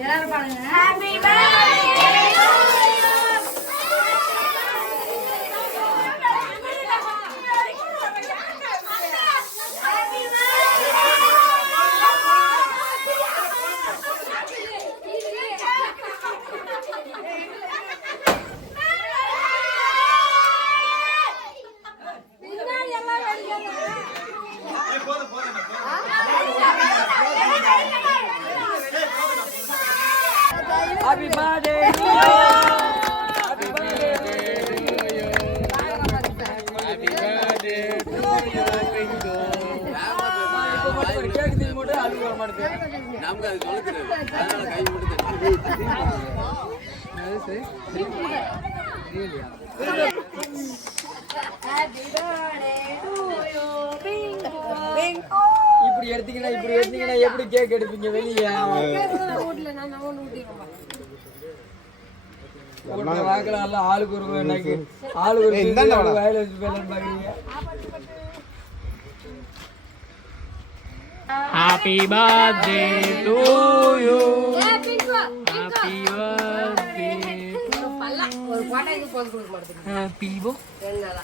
எல்லாரும் பாருங்க. Happy birthday to you. Happy birthday to you. Happy birthday to you. Happy birthday to you. இப்போ மட்டும் ஒரு cake தீ போட்டு அழுக வர மாட்டேங்குது. நமக்கு அது சொல்லுது. அதனால கை போட்டு தட்டி. அது சரி. ரியலியா? Happy birthday to you. Bingo. இப்படி எடுத்தீங்கன்னா எப்படி கேக் எடுப்பீங்க வெளிய? ஊட்ல நான் ஊட்டிறேன். ஒரு வாக்கல ஆளுக்கு ஒரு எனக்கு ஆளுக்கு ஒரு வாயில வச்சு பேலன் பாக்குறீங்க. Happy birthday to you. Happy birthday. ஒரு பாட்டாக்கு போஸ் கொடுக்க மாட்டேங்குது. Happy birthday. என்னடா?